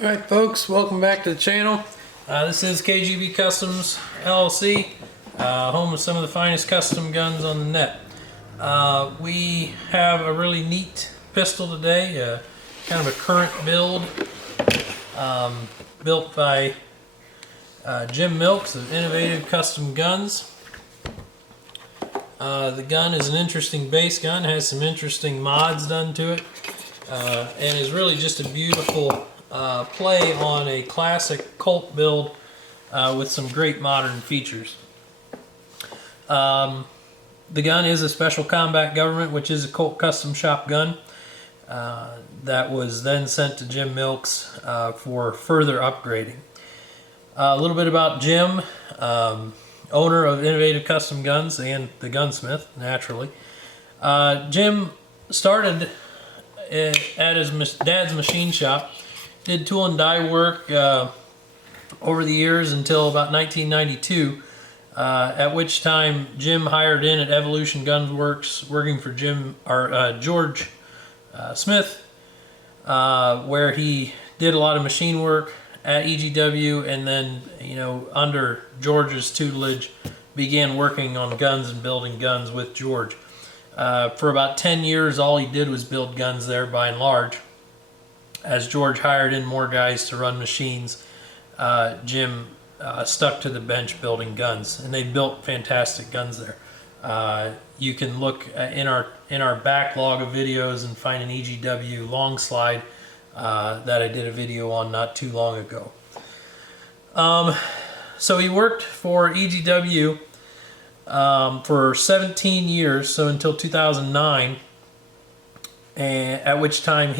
Alright folks, welcome back to the channel. This is KGB Customs LLC, home of some of the finest custom guns on the net. We have a really neat pistol today, kind of a current build, built by Jim Milks of Innovative Custom Guns. The gun is an interesting base gun, has some interesting mods done to it, and is really just a beautiful play on a classic Colt build with some great modern features. The gun is a Special Combat Government, which is a Colt custom shop gun that was then sent to Jim Milks for further upgrading. A little bit about Jim, owner of Innovative Custom Guns and the gunsmith, naturally. Jim started at his dad's machine shop, did tool and die work over the years until about 1992, at which time Jim hired in at Evolution Gun Works, working for George Smith, where he did a lot of machine work at EGW, and then, under George's tutelage, began working on guns and building guns with George. For about 10 years, all he did was build guns there by and large. As George hired in more guys to run machines, Jim stuck to the bench building guns, and they built fantastic guns there. You can look in our backlog of videos and find an EGW long slide that I did a video on not too long ago. So he worked for EGW for 17 years, so until 2009, at which time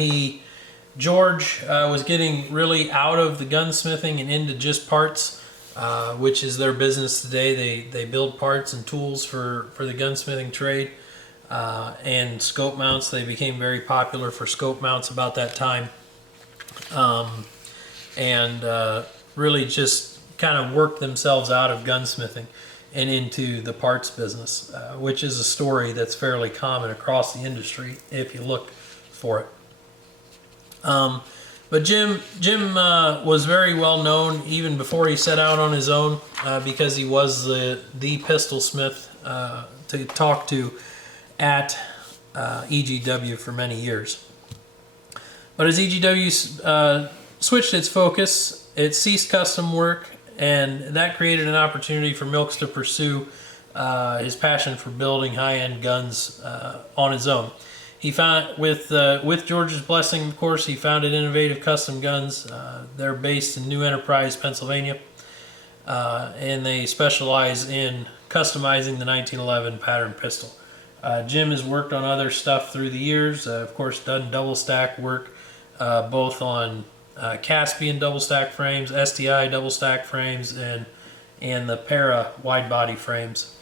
George was getting really out of the gunsmithing and into just parts, which is their business today. They build parts and tools for the gunsmithing trade, and scope mounts. They became very popular for scope mounts about that time, and really just kind of worked themselves out of gunsmithing and into the parts business, which is a story that's fairly common across the industry if you look for it. But Jim was very well known even before he set out on his own, because he was the pistol smith to talk to at EGW for many years. But as EGW switched its focus, it ceased custom work, and that created an opportunity for Milks to pursue his passion for building high-end guns on his own. He found, with George's blessing, of course, he founded Innovative Custom Guns. They're based in New Enterprise, Pennsylvania, and they specialize in customizing the 1911 pattern pistol. Jim has worked on other stuff through the years, of course, done double stack work, both on Caspian double stack frames, STI double stack frames, and the Para wide body frames.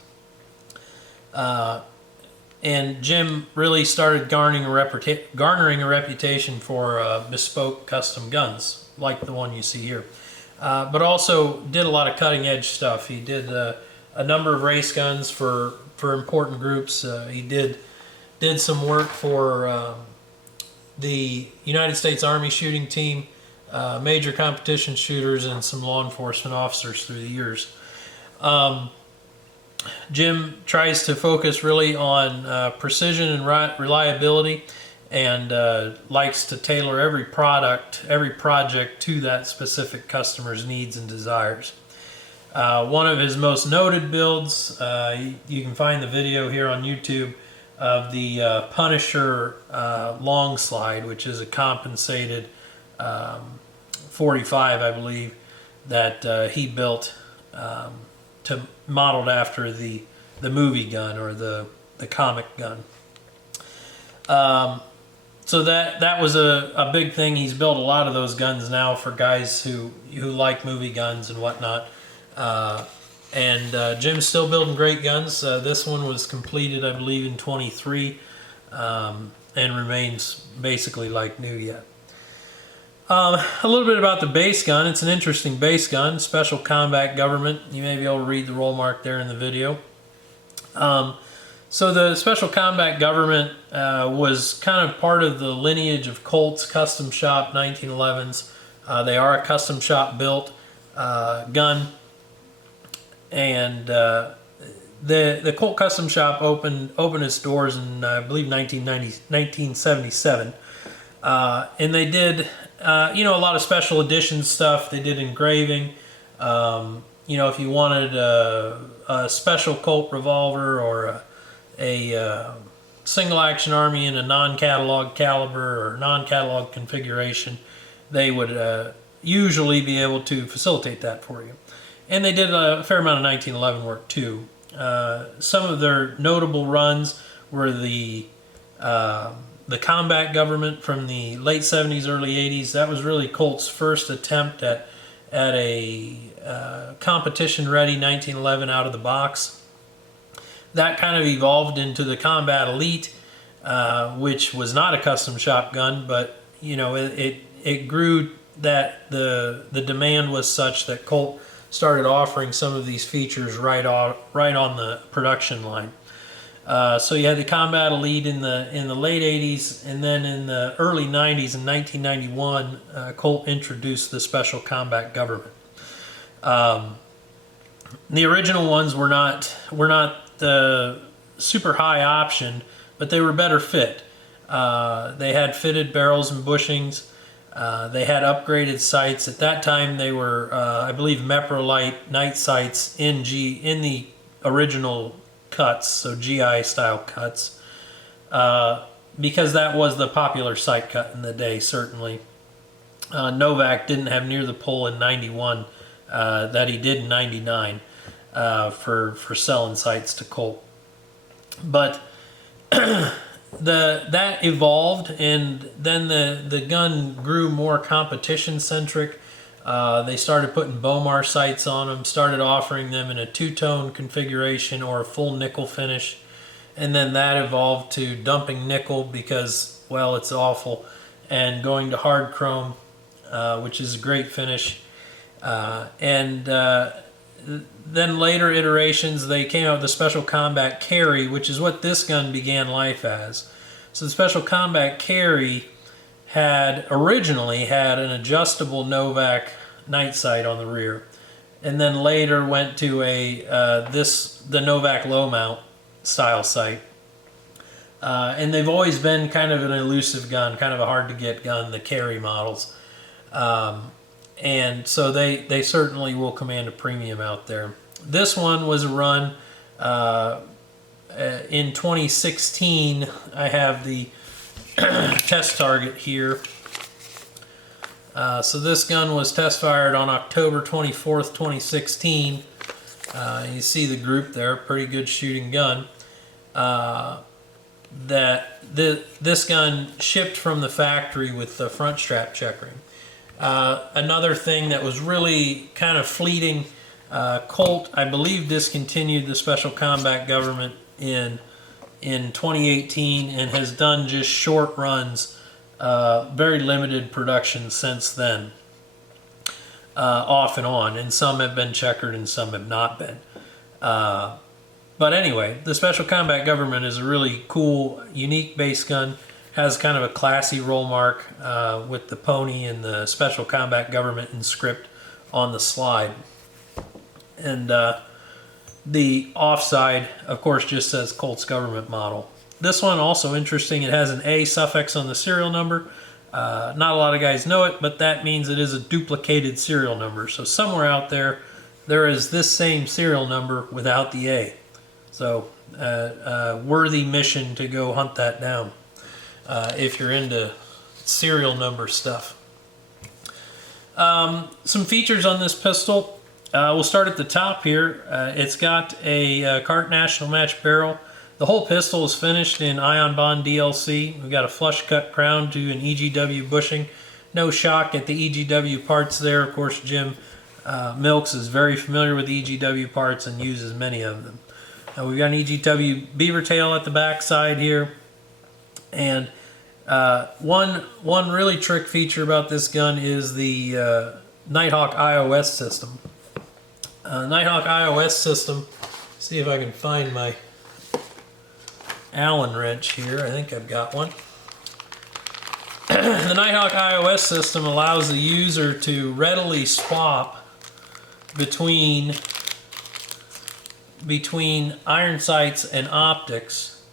And Jim really started garnering a reputation for bespoke custom guns, like the one you see here. But also did a lot of cutting edge stuff. He did a number of race guns for important groups. He did some work for the United States Army shooting team, major competition shooters, and some law enforcement officers through the years. Jim tries to focus really on precision and reliability, and likes to tailor every project to that specific customer's needs and desires. One of his most noted builds, you can find the video here on YouTube, of the Punisher long slide, which is a compensated 45, I believe, that he built modeled after the movie gun or the comic gun. So that was a big thing. He's built a lot of those guns now for guys who like movie guns and whatnot. And Jim's still building great guns. This one was completed, I believe, in 23, and remains basically like new yet. A little bit about the base gun. It's an interesting base gun, Special Combat Government. You may be able to read the roll mark there in the video. So the Special Combat Government was kind of part of the lineage of Colt's custom shop 1911s. They are a custom shop built gun, and the Colt Custom Shop opened its doors in I believe 1977, and they did you know, a lot of special edition stuff. They did engraving. You know, if you wanted a special Colt revolver or a single action army in a non-catalog caliber or non-catalog configuration, they would usually be able to facilitate that for you. And they did a fair amount of 1911 work too. Some of their notable runs were the Combat Government from the late 70s, early 80s. That was really Colt's first attempt at a competition-ready 1911 out of the box. That kind of evolved into the Combat Elite, which was not a custom shop gun, but you know, it grew that the demand was such that Colt started offering some of these features right on the production line. So you had the Combat Elite in the late 80s, and then in the early 90s, in 1991, Colt introduced the Special Combat Government. The original ones were not the super high option, but they were better fit. They had fitted barrels and bushings. They had upgraded sights. At that time, they were, I believe, Meprolite night sights in the original cuts, so GI style cuts, because that was the popular sight cut in the day. Certainly, Novak didn't have near the pull in '91 that he did in '99 for selling sights to Colt, but that evolved, and then the gun grew more competition centric. They started putting Bomar sights on them, started offering them in a two-tone configuration or a full nickel finish, and then that evolved to dumping nickel because, well, it's awful, and going to hard chrome, which is a great finish. And then later iterations, they came out with the Special Combat Carry, which is what this gun began life as. So the Special Combat Carry originally had an adjustable Novak night sight on the rear, and then later went to the Novak low mount style sight. And they've always been kind of an elusive gun, kind of a hard to get gun, the Carry models. And so they certainly will command a premium out there. This one was a run in 2016. I have the test target here. So this gun was test fired on October 24th, 2016. You see the group there, pretty good shooting gun. This gun shipped from the factory with the front strap checkering. Another thing that was really kind of fleeting, Colt, I believe, discontinued the Special Combat Government in 2018 and has done just short runs, very limited production since then, off and on, and some have been checkered and some have not been. But anyway, the Special Combat Government is a really cool, unique base gun. Has kind of a classy roll mark with the pony and the Special Combat Government in script on the slide. And the offside, of course, just says Colt's Government model. This one also interesting. It has an A suffix on the serial number. Not a lot of guys know it, but that means it is a duplicated serial number. So somewhere out there, there is this same serial number without the A. So worthy mission to go hunt that down. If you're into serial number stuff. Some features on this pistol. We'll start at the top here. It's got a Cart National Match barrel. The whole pistol is finished in Ion Bond DLC. We've got a flush cut crown to an EGW bushing. No shock at the EGW parts there. Of course, Jim Milks is very familiar with EGW parts and uses many of them. We've got an EGW beaver tail at the back side here. And one really trick feature about this gun is the Nighthawk IOS system. Nighthawk IOS system, see if I can find my Allen wrench here. I think I've got one. The Nighthawk iOS system allows the user to readily swap between iron sights and optics.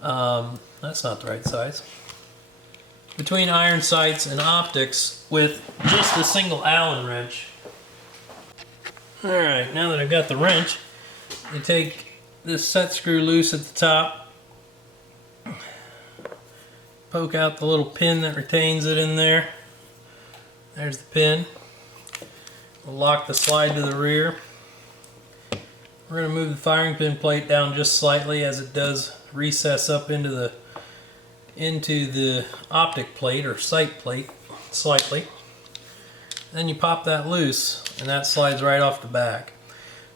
That's not the right size. Between iron sights and optics with just a single Allen wrench. Alright, now that I've got the wrench, you take this set screw loose at the top, poke out the little pin that retains it in there. There's the pin. We'll lock the slide to the rear. We're going to move the firing pin plate down just slightly, as it does recess up into the optic plate or sight plate slightly. Then you pop that loose and that slides right off the back.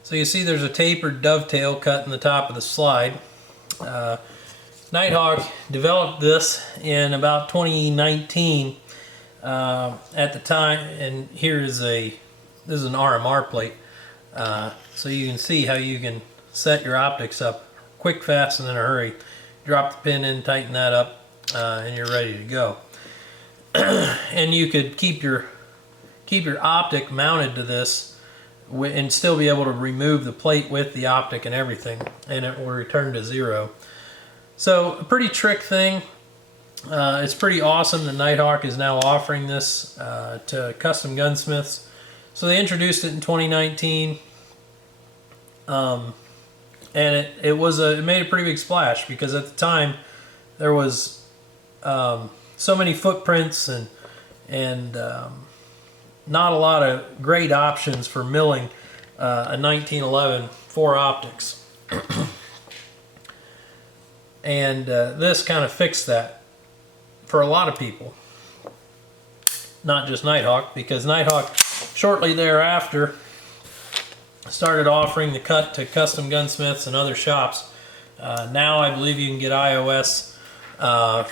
So you see there's a tapered dovetail cut in the top of the slide. Nighthawk developed this in about 2019 at the time, and this is an RMR plate, so you can see how you can set your optics up quick, fast, and in a hurry. Drop the pin in, tighten that up, and you're ready to go. And you could keep your optic mounted to this and still be able to remove the plate with the optic and everything, and it will return to zero. So a pretty trick thing. It's pretty awesome that Nighthawk is now offering this to custom gunsmiths. So they introduced it in 2019, and it made a pretty big splash, because at the time there was so many footprints and not a lot of great options for milling a 1911 for optics. And this kind of fixed that for a lot of people, not just Nighthawk, because Nighthawk shortly thereafter started offering the cut to custom gunsmiths and other shops. Now I believe you can get iOS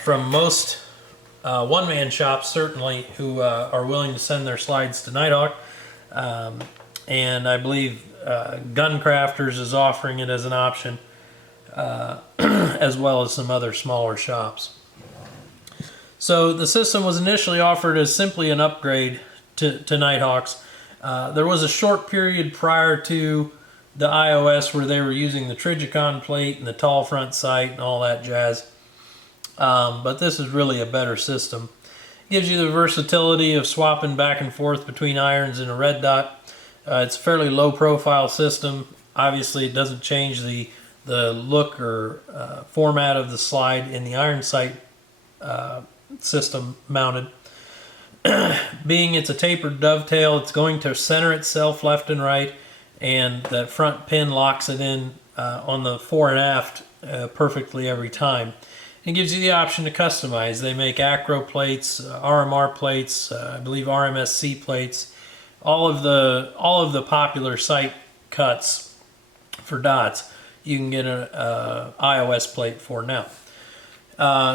from most one-man shops, certainly, who are willing to send their slides to Nighthawk. And I believe Gun Crafters is offering it as an option, as well as some other smaller shops. So the system was initially offered as simply an upgrade to Nighthawks. There was a short period prior to the iOS where they were using the Trijicon plate and the tall front sight and all that jazz. But this is really a better system. It gives you the versatility of swapping back and forth between irons and a red dot. It's a fairly low profile system. Obviously it doesn't change the look or format of the slide in the iron sight system mounted. Being it's a tapered dovetail, it's going to center itself left and right, and that front pin locks it in on the fore and aft perfectly every time. It gives you the option to customize. They make acro plates, RMR plates, I believe RMSC plates, all of the popular sight cuts for dots. You can get an iOS plate for now.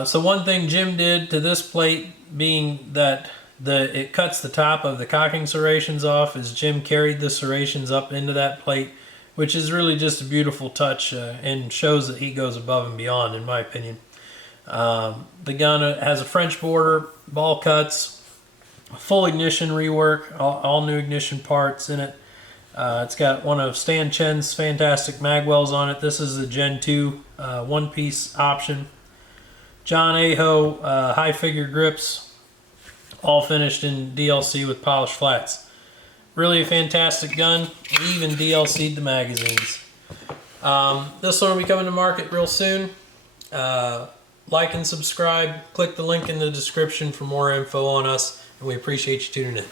So one thing Jim did to this plate, being that it cuts the top of the cocking serrations off, is Jim carried the serrations up into that plate, which is really just a beautiful touch and shows that he goes above and beyond, in my opinion. The gun has a French border, ball cuts, full ignition rework, all new ignition parts in it. It's got one of Stan Chen's fantastic magwells on it. This is the Gen 2 one-piece option. John Aho high figure grips, all finished in DLC with polished flats. Really a fantastic gun. We even DLC'd the magazines. This one will be coming to market real soon. Like and subscribe. Click the link in the description for more info on us, and we appreciate you tuning in.